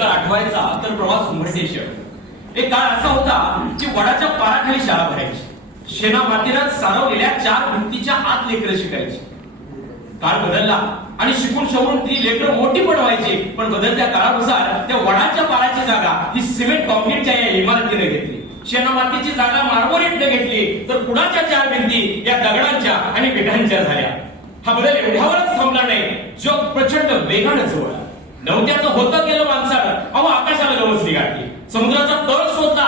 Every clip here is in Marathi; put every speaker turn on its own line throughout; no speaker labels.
भूतकाळ आठवायचा तर प्रवास उमरटेश एक काळ असा होता की वडाच्या पाराखाली शाळा भरायची. शेणा मातीनं सारवलेल्या चार भिंतीच्या आत लेकरं शिकायची. काळ बदलला आणि शिकून शवून ती लेकरं मोठी पण व्हायची पण बदलत्या काळानुसार त्या वडाच्या पाराची जागा ही सिमेंट कॉन्क्रीटच्या या इमारतीने घेतली. शेणा मातीची जागा मार्मोरेटने घेतली तर कुणाच्या चार भिंती या दगडांच्या आणि विटांच्या झाल्या. हा बदल एवढ्यावरच थांबला नाही जग प्रचंड वेगानं जवळ आला. नव्हत्याचं होतं केलं माणसानं. अहो आकाशाला गवसली गाठली. समुद्राचा तळ शोधला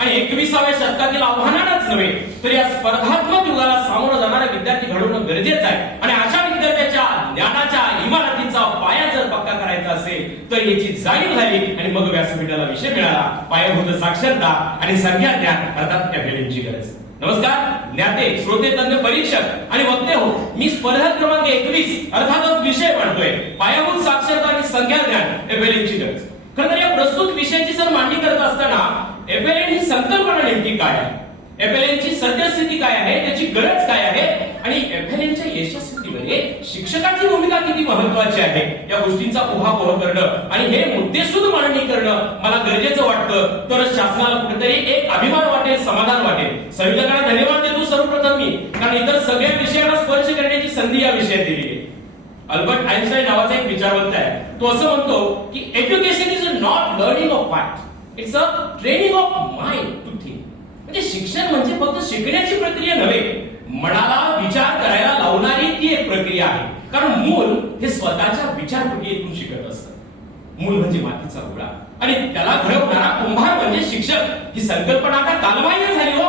आणि एकविसाव्या शतकातील आव्हानांनाच नव्हे तर या स्पर्धात्मक युगाला सामोरं जाणारे विद्यार्थी घडवणं गरजेचं आहे. आणि अशा विद्यार्थ्याच्या ज्ञानाच्या इमारतीचा पाया जर पक्का करायचा असेल तर याची जाणीव झाली आणि मग व्यासपीठाला विषय मिळाला. पायाभूत साक्षरता आणि संख्या ज्ञान अर्थात त्या गरज. नमस्कार ज्ञाते श्रोते तज्ञ परीक्षक आणि वक्ते हो. मी स्पर्धा क्रमांक एकवीस अर्थातच विषय मांडतोय. पायाभूत संख्या ज्ञान एफएलएनची गरज खरं तर या प्रस्तुत विषयाची जर मांडणी करत असताना एफएलएन ही संकल्पना नेमकी काय आहे? एफएलएन ची सद्यस्थिती काय आहे? त्याची गरज काय आहे? आणि एफएलएनच्या यशस्वीतेमध्ये शिक्षकाची भूमिका किती महत्वाची आहे? या गोष्टींचा उहापोह करणं आणि हे मुद्देसूद मांडणी करणं मला गरजेचं वाटतं. तर शासनाला कुठेतरी एक अभिमान वाटेल समाधान वाटेल. संविधानाला धन्यवाद देतो सर्वप्रथम मी. कारण इतर सगळ्या विषयांना स्पर्श करण्याची संधी या विषयात दिली आहे. अल्बर्ट आइन्स्टाईन नावाचा एक विचारवंत आहे. तो असं म्हणतो की education is not learning of fact it's a training of mind to think म्हणजे शिक्षण म्हणजे फक्त शिकण्याची प्रक्रिया नव्हे मनाला विचार करायला लावणारी ती एक प्रक्रिया आहे. कारण मूल हे स्वतःच्या विचार प्रक्रियेतून शिकत असतं. मूल म्हणजे मातीचा गोळा आणि त्याला घडवणारा कुंभार म्हणजे शिक्षक. ही संकल्पना आता कालबाह्य झाली हो.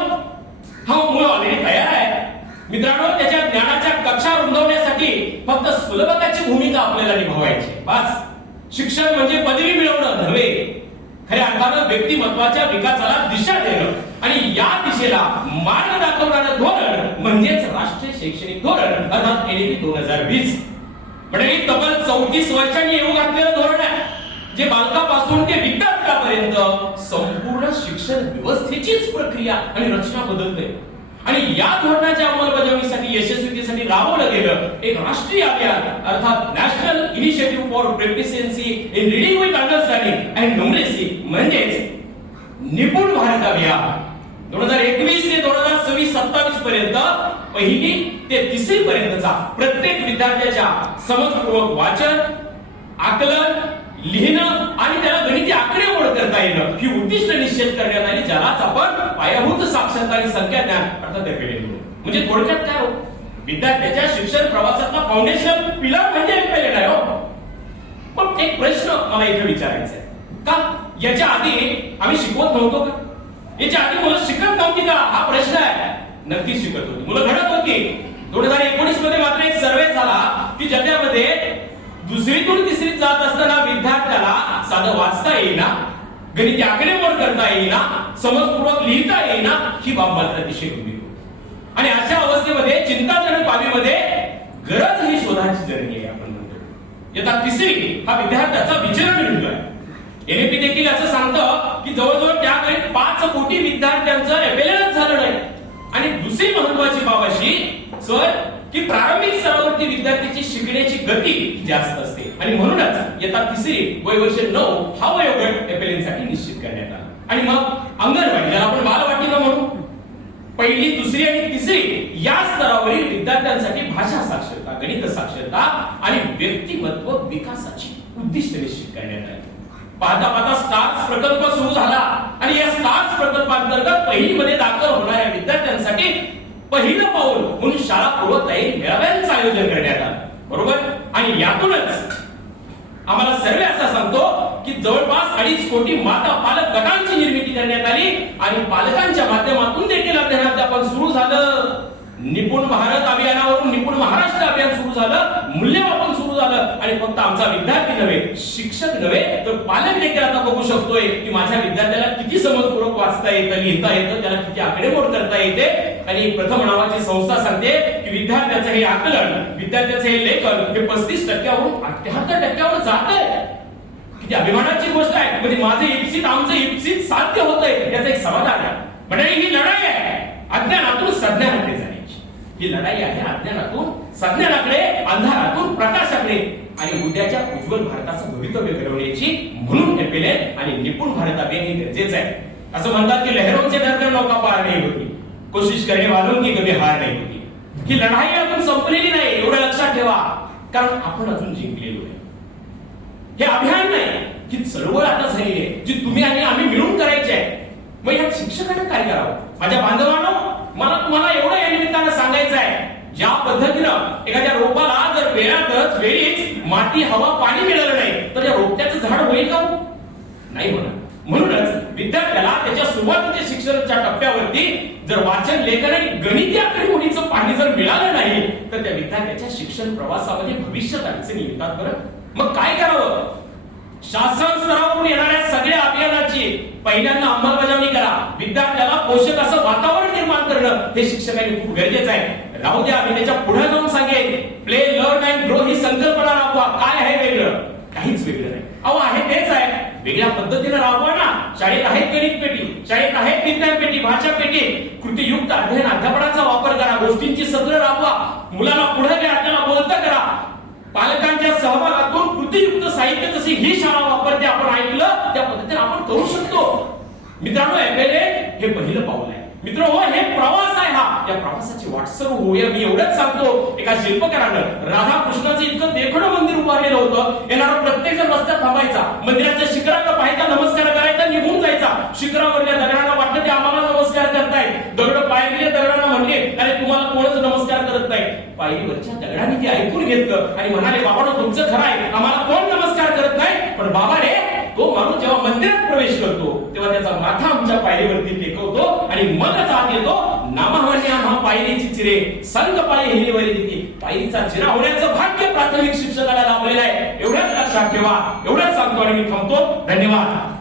हा मूल ऑलरेडी तयार आहे. मित्रांनो त्याच्या ज्ञानाच्या कक्षा रुंदवण्यासाठी फक्त सुलभकाची भूमिका आपल्याला निभावायची बस. शिक्षण म्हणजे पदवी मिळवणं नव्हे. खऱ्या अर्थानं व्यक्तिमत्वाच्या विकासाला दिशा देणं आणि या दिशेला मार्ग दाखवणारं धोरण म्हणजेच राष्ट्रीय शैक्षणिक धोरण अर्थात एनईपी दोन हजार वीस. म्हणजे तब्बल चौतीस वर्षांनी येऊ घातलेलं धोरण आहे. जे बालकापासून ते विद्यार्थ्यापर्यंत संपूर्ण शिक्षण व्यवस्थेचीच प्रक्रिया आणि रचना बदलते आणि या धोरणाच्या अंमलबजावणीसाठी यशस्वीतेसाठी राबवलं गेलं. एक राष्ट्रीय अभियान अर्थात national initiative for proficiency in reading with understanding and numeracy म्हणजेच निपुण भारत अभियान. दोन हजार एकवीस ते दोन हजार सव्वीस सत्तावीस पर्यंत पहिली ते तिसरी पर्यंतचा प्रत्येक विद्यार्थ्याच्या समजपूर्वक वाचन आकलन लिहिणं आणि त्याला गणिती आकडेमोड करता येणं ही उद्दिष्ट निश्चित करण्यात आली ज्यालाच आपण पायाभूत साक्षरता आणि संख्या ज्ञान अर्थात म्हणजे थोडक्यात काय हो? विद्यार्थ्याच्या शिक्षण प्रवासातला फाउंडेशन पिलर म्हणजे पहिले आहे हो. पण एक प्रश्न मला इथे विचारायचा आहे का याच्या आधी आम्ही शिकवत नव्हतो का? याच्या आधी मुलं शिकत नव्हती का? हा प्रश्न आहे. नक्कीच शिकत होती. मुलं घडत होती. दोन हजार एकोणीसमध्ये मात्र एक सर्वे झाला की ज्याच्यामध्ये दुसरीतून तिसरीत जात असताना विद्यार्थ्याला साधं वाचता येईना गणित आकडेमोड करता येईना समजपूर्वक लिहिता येईना ही बाब मात्र अतिशय गंभीर होती. आणि अशा अवस्थेमध्ये चिंताजनक बाबीमध्ये गरज ही शोधाची जर्नी आहे आपण म्हणतो. यथा तिसरी हा विद्यार्थ्याचा विचरण बिंदू आहे एनएपी देखील असं सांगतं की जवळजवळ त्या पाच कोटी विद्यार्थ्यांचं एपेलच झालं नाही. आणि दुसरी महत्वाची बाब अशी सर की प्रारंभिक स्तरावरती विद्यार्थ्याची शिकण्याची गती जास्त आणि म्हणूनच येतात तिसरी वय वर्ष नऊ हा वयोगट एपेलेनसाठी निश्चित करण्यात आला. आणि मग अंगणवाडी ज्याला आपण बालवाटिका म्हणू पहिली दुसरी आणि तिसरी या स्तरावरील विद्यार्थ्यांसाठी भाषा साक्षरता गणित साक्षरता आणि व्यक्तिमत्व विकासाची उद्दिष्ट निश्चित करण्यात आली. पाहता पाहता स्टार्स प्रकल्प सुरू झाला आणि या स्टार्स प्रकल्पांतर्गत पहिलीमध्ये दाखल होणाऱ्या विद्यार्थ्यांसाठी पहिलं पाऊल म्हणून शाळा पूर्व तयारी मेळाव्यांचं आयोजन करण्यात आलं. बरोबर? आणि यातूनच आम्हाला सर्वे असा सांगतो की जवळपास अडीच कोटी माता पालक गटांची निर्मिती करण्यात आली आणि पालकांच्या माध्यमातून देखील अध्ययनाध्यापन सुरू झालं. निपुण भारत अभियानावरून निपुण महाराष्ट्र अभियान सुरू झालं मूल्यमापन सुरू झालं आणि फक्त आमचा विद्यार्थी नव्हे शिक्षक नव्हे तर पालक देखील आता बघू शकतोय की माझ्या विद्यार्थ्याला किती समजपूर्वक वाचता येतं लिहिता येतं त्याला किती आकडेमोड करता येते. आणि प्रथम नावाची संस्था सांगते की विद्यार्थ्याचं हे आकलन विद्यार्थ्याचं हे लेखन हे पस्तीस टक्क्यावरून अठ्याहत्तर टक्क्यावर जात आहे किती अभिमानाची गोष्ट आहे. म्हणजे माझं इप्सित आमचं इप्सित साध्य होतंय. याचं एक समाधान आहे. म्हणजे ही लढाई आहे. अज्ञानातून सज्ञानाकडे जाण्याची. ही लढाई आहे अज्ञानातून सज्ञानाकडे अंधारातून प्रकाशाकडे. आणि उद्याच्या उज्ज्वल भारताचं भवितव्य घडवण्याची म्हणून एपेले आणि निपुण भारत अभियान हे गरजेचं आहे. असं म्हणतात की लहरोंचे धरकर नौका पार नाही होती. कोशिश करणे वालों की कधी हार नाही होती. ही लढाई अजून संपलेली नाही एवढं लक्षात ठेवा. कारण आपण अजून जिंकलेलो आहे हे अभियान नाही की चळवळ आता झालेली आहे जी तुम्ही आणि आम्ही मिळून करायची आहे. मग या शिक्षकांना काय करावं? माझ्या बांधवांनो मला तुम्हाला एवढं या निमित्तानं सांगायचं आहे. ज्या पद्धतीनं एखाद्या रोपाला जर वेळातच वेळीच माती हवा पाणी मिळालं नाही तर या रोपट्याचं झाड होईल का हो? नाही होणार. म्हणूनच विद्यार्थ्याला त्याच्या सुरुवातीच्या शिक्षणाच्या टप्प्यावरती जर वाचन लेखन आणि या आकडेमोडीचं पाणी जर मिळालं नाही तर त्या विद्यार्थ्याच्या शिक्षण प्रवासामध्ये भविष्यात अडचणी येतात बरं मग काय करावं? शासन स्तरावरून येणाऱ्या सगळ्या अभियानाची पहिल्यांदा अंमलबजावणी करा. विद्यार्थ्याला पोषक असं वातावरण निर्माण करणं हे शिक्षकांनी खूप गरजेचं आहे. राहू द्या मी त्याच्या पुढे जाऊन सांगेन. प्ले लर्न अँड ग्रो ही संकल्पना राबवा. काय आहे वेगळं? काहीच वेगळं नाही अहो आहे तेच आहे वेगळ्या पद्धतीने राबवा ना शाळेत आहेत गणित पेटी शाळेत आहेत विज्ञान पेटी भाषा पेटी. कृतीयुक्त अध्ययन अध्यापनाचा वापर करा गोष्टींची सत्र राबवा. मुलाला पुढे घ्या त्याला बोलता करा. पालकांच्या सहभागातून कृतीयुक्त साहित्य जशी ही शाळा वापरते आपण ऐकलं त्या पद्धतीने आपण करू शकतो. मित्रांनो एमएलए हे पहिलं पाऊल आहे. मित्र हो हे प्रवास आहे या प्रवासाची वाटसर होऊया. मी एवढंच सांगतो एका शिल्पकारानं राधाकृष्णाचं इतकं देखणं मंदिर उभारलेलं होतं. येणारा प्रत्येक जण रस्त्यात थांबायचा. मंदिराच्या शिखराला पाहायचा नमस्कार करायचा निघून जायचा. शिखरावरल्या दगडांना वाटलं ते आम्हाला नमस्कार करताय दगड पायरील्या दगडांना म्हणले अरे तुम्हाला कोणच नमस्कार करत नाही. पायरीवरच्या दगडाने ते ऐकून घेतलं आणि म्हणाले बाबा तुमचं खरं आहे. आम्हाला कोण नमस्कार करत नाही? पण बाबा रे तो माणूस जेव्हा मंदिरात प्रवेश करतो तेव्हा त्याचा माथा आमच्या पायरीवरती टेकवतो आणि मग आत येतो नामावन्य आम्हा पायरीची चिरे संत पायी हिरीवरी दिली. पायीचा चिरा होण्याचं भाग्य प्राथमिक शिक्षकाला लाभलेलं आहे. एवढंच लक्षात ठेवा एवढंच सांगतो आणि मी थांबतो. धन्यवाद.